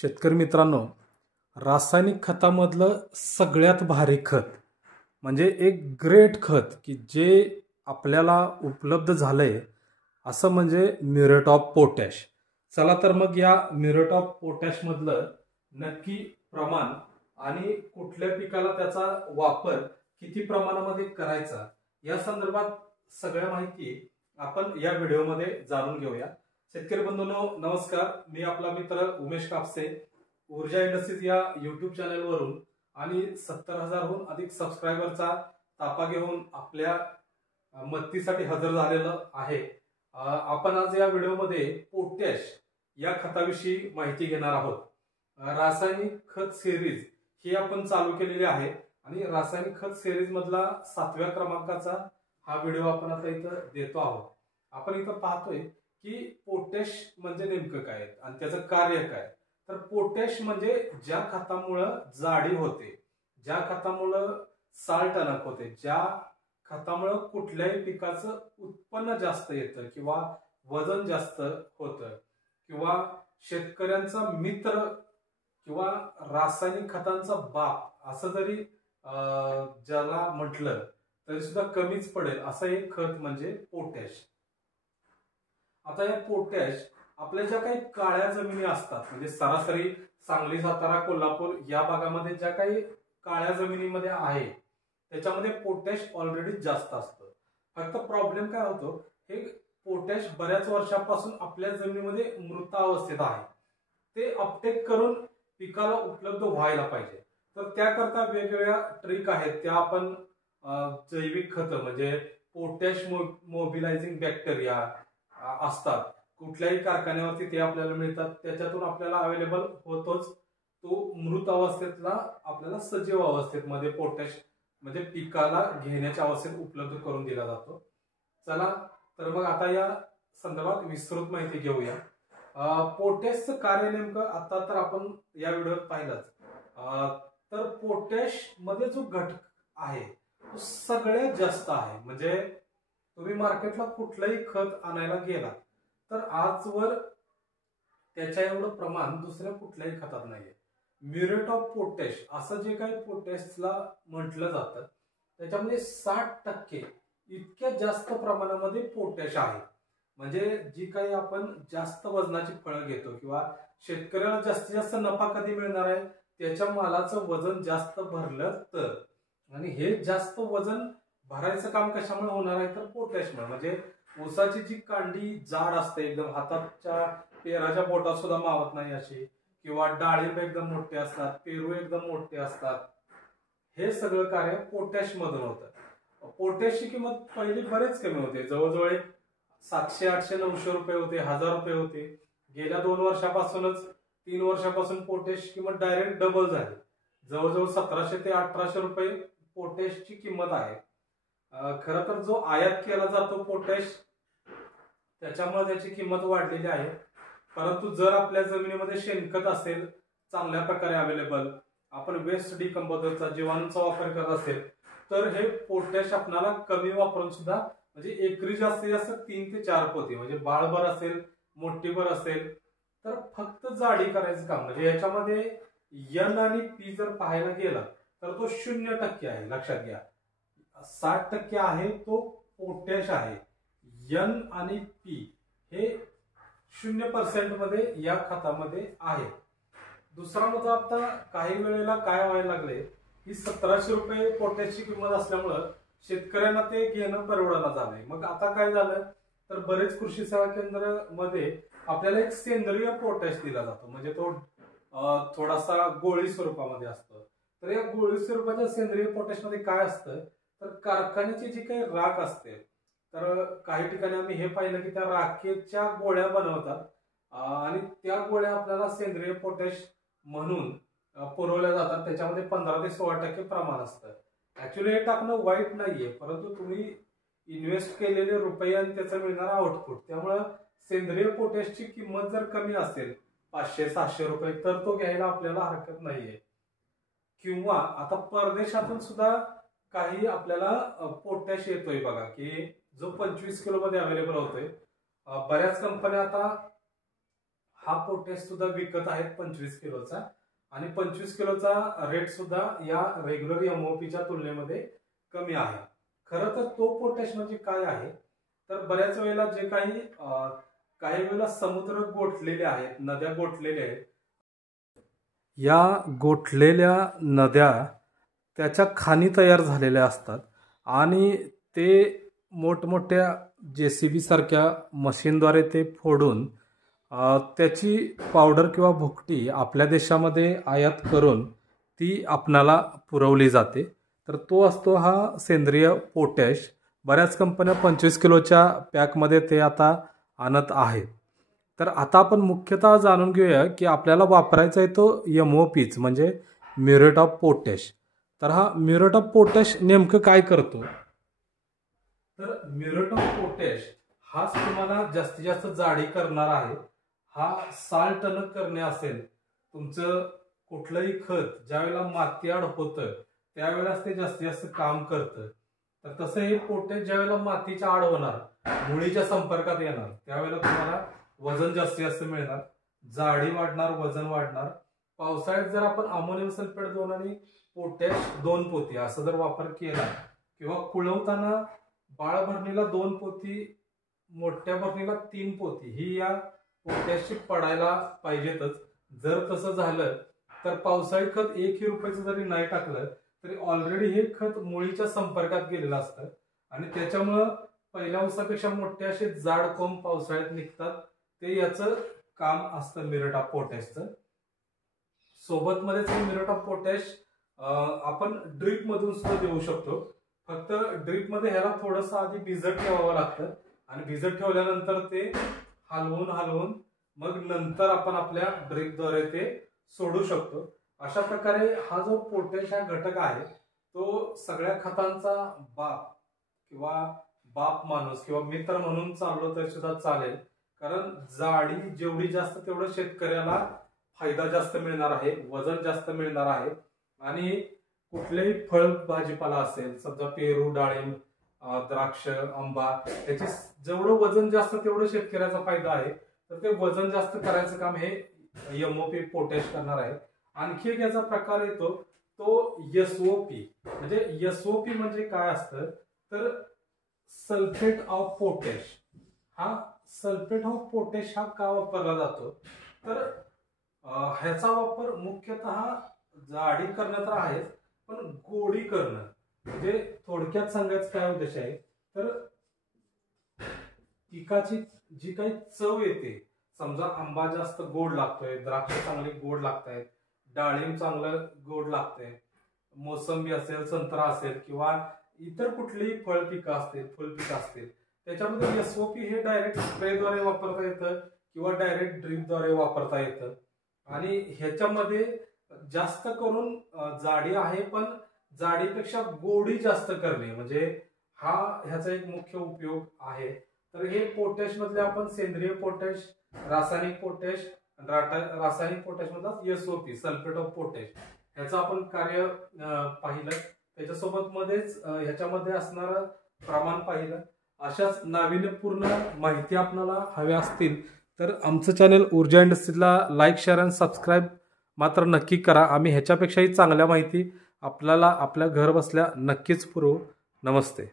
शेतकरी मित्रांनो, रासायनिक खतामधलं सगळ्यात भारी खत म्हणजे एक ग्रेट खत की जे आपल्याला उपलब्ध झालंय असं म्हणजे म्युरेट ऑफ पोटॅश. चला तर मग या म्युरेट ऑफ पोटॅश मधलं नक्की प्रमाण आणि कुठल्या पिकाला त्याचा वापर किती प्रमाणामध्ये करायचा या संदर्भात सगळ्या माहिती आपण या व्हिडिओमध्ये जाणून घेऊया. शेतकरी बंधूंनो नमस्कार, मी आपला मित्र उमेश कापसे, ऊर्जा इंडस्ट्रीज या युट्यूब चॅनलवरून आणि 70,000हून अधिक सबस्क्रायबरचा ताफा घेऊन आपल्या मदतीसाठी हजर झालेलं आहे. आपण आज या व्हिडिओमध्ये पोटॅश या खताविषयी माहिती घेणार आहोत. रासायनिक खत सिरीज ही आपण चालू केलेली आहे आणि रासायनिक खत सिरीज मधला 7व्या क्रमांकाचा हा व्हिडिओ आपण आता इथं देतो आहोत. आपण इथं पाहतोय की पोटॅश म्हणजे नेमकं काय आणि त्याचं कार्य काय. तर पोटॅश म्हणजे ज्या खतामुळं जाडी होते, ज्या खतामुळं साल टणक होते, ज्या खतामुळं कुठल्याही पिकाचं उत्पन्न जास्त येतं किंवा वजन जास्त होतं किंवा शेतकऱ्यांचा मित्र किंवा रासायनिक खतांचा बाप असं जरी ज्याला म्हटलं तरी सुद्धा कमीच पडेल असं एक खत म्हणजे पोटॅश. आता या पोटॅश आपल्या ज्या काही काळ्या जमिनी असतात म्हणजे सरासरी सांगली, सातारा, कोल्हापूर या भागामध्ये ज्या काही काळ्या जमिनीमध्ये आहे त्याच्यामध्ये पोटॅश ऑलरेडी जास्त असतं. फक्त प्रॉब्लेम काय होतो, हे पोटॅश बऱ्याच वर्षापासून आपल्या जमिनीमध्ये मृतावस्थेत आहे, ते अपटेक करून पिकाला उपलब्ध व्हायला पाहिजे. तर त्याकरता वेगवेगळ्या ट्रिक आहेत, त्या आपण जैविक खतं म्हणजे पोटॅश मोबिलायझिंग बॅक्टेरिया असतात, कुठल्याही कारखान्यावरती ते आपल्याला मिळतात, त्याच्यातून आपल्याला अवेलेबल होतोच. तो मृत अवस्थेतला आपल्याला सजीव अवस्थेमध्ये पोटॅश म्हणजे पिकाला घेण्याच्या अवस्थेत उपलब्ध करून दिला जातो. चला तर मग आता या संदर्भात विस्तृत माहिती घेऊया. पोटॅशचं कार्य नेमकं आता तर आपण या व्हिडिओत पाहिलंच. तर पोटॅश मध्ये जो घटक आहे तो सगळ्यात जास्त आहे. म्हणजे तुम्ही मार्केटला कुठलंही खत आणायला गेला तर आजवर त्याच्या एवढं प्रमाण दुसऱ्या कुठल्याही खतात नाहीये. म्युरेट ऑफ पोटॅश असं जे काही पोटॅशला म्हटलं जातं त्याच्यामध्ये 60% इतक्या जास्त प्रमाणामध्ये पोटॅश आहे. म्हणजे जी काही आपण जास्त वजनाची फळं घेतो किंवा शेतकऱ्याला जास्तीत जास्त नफा कधी मिळणार आहे, त्याच्या मालाचं वजन जास्त भरलं तर. आणि हे जास्त वजन भरायचं काम कशामुळे होणार आहे तर पोटॅशमुळे. म्हणजे ऊसाची जी कांडी जाड असते, एकदम हाताच्या पेराच्या बोटात सुद्धा मावत नाही अशी, किंवा डाळिंब एकदम मोठे असतात, पेरू एकदम मोठे असतात, हे सगळं कार्य पोटॅश मधून होतं. पोटॅशची किंमत पहिली बरेच कमी होते, जवळजवळ 700, 800, 900 रुपये होते, 1000 रुपये होते. गेल्या 2 वर्षापासूनच 3 वर्षापासून पोटॅश किंमत डायरेक्ट डबल झाली, जवळजवळ 1700 ते 1800 रुपये पोटॅशची किंमत आहे. खरं तर जो आयात केला जातो पोटॅश त्याच्यामुळे त्याची किंमत वाढलेली आहे. परंतु जर आपल्या जमिनीमध्ये शेणखत असेल चांगल्या प्रकारे अवेलेबल, आपण वेस्ट डिकंपोजरचा जीवाणूचा वापर करत असेल तर हे पोटॅश आपल्याला कमी वापरून सुद्धा म्हणजे एकरी जास्तीत जास्त 3 ते 4 पोती म्हणजे बाळभर असेल, मोठीभर असेल तर फक्त जाडी करायचं काम. म्हणजे याच्यामध्ये एन आणि पी जर पाहायला गेला तर तो 0% आहे. लक्षात घ्या, 60% आहे तो पोटॅश आहे. एन आणि पी हे 0% मध्ये या खतामध्ये आहे. दुसरा मुद्दा, आता काही वेळेला काय व्हायला लागले की 1700 रुपये पोटॅशची किंमत असल्यामुळं शेतकऱ्यांना ते घेणं परवडणार झालंय. मग आता काय झालं तर बरेच कृषी सेवा केंद्र मध्ये आपल्याला एक सेंद्रिय पोटॅश दिला जातो. म्हणजे तो थोडासा गोळी स्वरूपामध्ये असतो. तर या गोळी स्वरूपाच्या सेंद्रिय पोटॅश मध्ये काय असतं तर कारखान्याची जी काही राख असते, तर काही ठिकाणी आम्ही हे पाहिलं की त्या राखेच्या गोळ्या बनवतात आणि त्या गोळ्या आपल्याला सेंद्रिय पोटॅश म्हणून पुरवल्या जातात. त्याच्यामध्ये 15 ते 16% प्रमाण असतं. ऍक्च्युली हे टाकणं वाईट नाहीये, परंतु तुम्ही इन्व्हेस्ट केलेले रुपये आणि त्याचं मिळणार आउटपुट, त्यामुळं सेंद्रिय पोटॅशची किंमत जर कमी असेल 500-700 रुपये तर तो घ्यायला आपल्याला हरकत नाहीये. किंवा आता परदेशातून सुद्धा काही आपल्याला पोटॅश येतोय बघा की जो 25 किलो मध्ये अवेलेबल होतोय. बऱ्याच कंपन्या आता हा पोटॅश सुद्धा विकत आहेत 25 किलोचा आणि 25 किलोचा रेट सुद्धा या रेग्युलर एमओपीच्या तुलनेमध्ये कमी आहे. खरं तर तो पोटॅश म्हणजे काय आहे, तर बऱ्याच वेळेला जे काही वेळेला समुद्र गोठलेले आहेत, नद्या गोठलेल्या आहेत, या गोठलेल्या नद्या त्याच्या खाणी तयार झालेल्या असतात आणि ते मोठमोठ्या JCB सारख्या मशीनद्वारे ते फोडून त्याची पावडर किंवा भुकटी आपल्या देशामध्ये आयात करून ती आपणाला पुरवली जाते. तर तो असतो हा सेंद्रिय पोटॅश. बऱ्याच कंपन्या 25 किलोच्या पॅकमध्ये ते आता आणत आहेत. तर आता आपण मुख्यतः जाणून घेऊया की आपल्याला वापरायचा आहे तो MOPच म्हणजे म्युरेट ऑफ पोटॅश. तर हा म्युरेट ऑफ पोटॅश नेमकं काय करतो, तर म्युरेट ऑफ पोटॅश हाच तुम्हाला जास्तीत जास्त जाडी करणार आहे. हा साल टणक करणे असेल, तुमचं कुठलंही खत ज्यावेळेला मातीआड होतं त्यावेळेलाच ते जास्तीत जास्त काम करतं. तर तसं हे पोटॅश ज्यावेळेला मातीच्या आड होणार, मुळीच्या संपर्कात येणार, त्यावेळेला तुम्हाला वजन जास्तीत जास्त मिळणार, जाडी वाढणार, वजन वाढणार. पावसाळ्यात जर आपण अमोनियम सल्फेट 2 आणि पोटॅश 2 पोती असं जर वापर केला किंवा कुळवताना बाळ भरणीला 2 पोती, मोठ्या भरणीला 3 पोती ही या पोटॅशची पडायला पाहिजेतच. जर तसं झालं तर पावसाळी खत 1 रुपयाचं जरी नाही टाकलं तरी ऑलरेडी हे खत मुळीच्या संपर्कात गेलेलं असतं आणि त्याच्यामुळं पहिल्या ऊसापेक्षा मोठे असे जाड कोंब पावसाळ्यात निघतात. ते याचं काम असतं म्युरेट ऑफ पोटॅशचं. सोबत मध्येच म्युरेट ऑफ पोटॅश आपण ड्रीप मधून सुद्धा देऊ शकतो. फक्त ड्रीप मध्ये ह्याला थोडंसं आधी भिजत ठेवावं लागतं आणि भिजत ठेवल्यानंतर ते हलवून मग नंतर आपण आपल्या ड्रीपद्वारे ते सोडू शकतो. अशा प्रकारे हा जो पोटॅश हा घटक आहे तो सगळ्या खतांचा बाप माणूस किंवा मित्र म्हणून चाललो तर सुद्धा चालेल. कारण जाडी जेवढी जास्त तेवढं शेतकऱ्याला फायदा जास्त मिळणार आहे, वजन जास्त मिळणार आहे आणि कुठलेही फळ भाजीपाला असेल, समजा पेरू, डाळिंब, द्राक्ष, आंबा, त्याचे जेवढं वजन जास्त तेवढं शेतकऱ्याचा फायदा आहे. तर ते वजन जास्त करायचं काम हे MOP पोटॅश करणार आहे. आणखी एक याचा प्रकार येतो तो SOP. म्हणजे SOP म्हणजे काय असतं, तर सल्फेट ऑफ पोटॅश. हा सल्फेट ऑफ पोटॅश हा का वापरला जातो, तर ह्याचा वापर मुख्यतः जाडी करणं तर आहेच, पण गोडी करणं. म्हणजे थोडक्यात सांगायचं काय उद्देश आहे, तर पिकाची जी काही चव येते, समजा आंबा जास्त गोड लागतोय, द्राक्ष चांगली गोड लागतायत, डाळिंब चांगलं गोड लागतंय, मोसंबी असेल, संत्रा असेल किंवा इतर कुठलीही फळपिकं असतील, फुलपिकं असतील, त्याच्यामध्ये SOP हे डायरेक्ट स्प्रेद्वारे वापरता येतं किंवा डायरेक्ट ड्रिपद्वारे वापरता येतं. आणि ह्याच्यामध्ये जास्त करून जाडी आहे, पण जाडीपेक्षा गोडी जास्त करणे म्हणजे हा ह्याचा एक मुख्य उपयोग आहे. तर हे पोटॅश मधले आपण सेंद्रिय पोटॅश, रासायनिक पोटॅश, रासायनिक पोटॅश मधला SOP सल्फेट ऑफ पोटॅश ह्याचं आपण कार्य पाहिलं. त्याच्यासोबत मध्येच ह्याच्यामध्ये असणारं प्रमाण पाहिलं. अशाच नाविन्यपूर्ण माहिती आपल्याला हव्या असतील तर आमचं चॅनल ऊर्जा इंडस्ट्रीला लाईक, शेअर आणि सबस्क्राईब मात्र नक्की करा. आम्ही ह्याच्यापेक्षाही चांगल्या माहिती आपल्याला आपल्या घर बसल्या नक्कीच पुरवू. नमस्ते.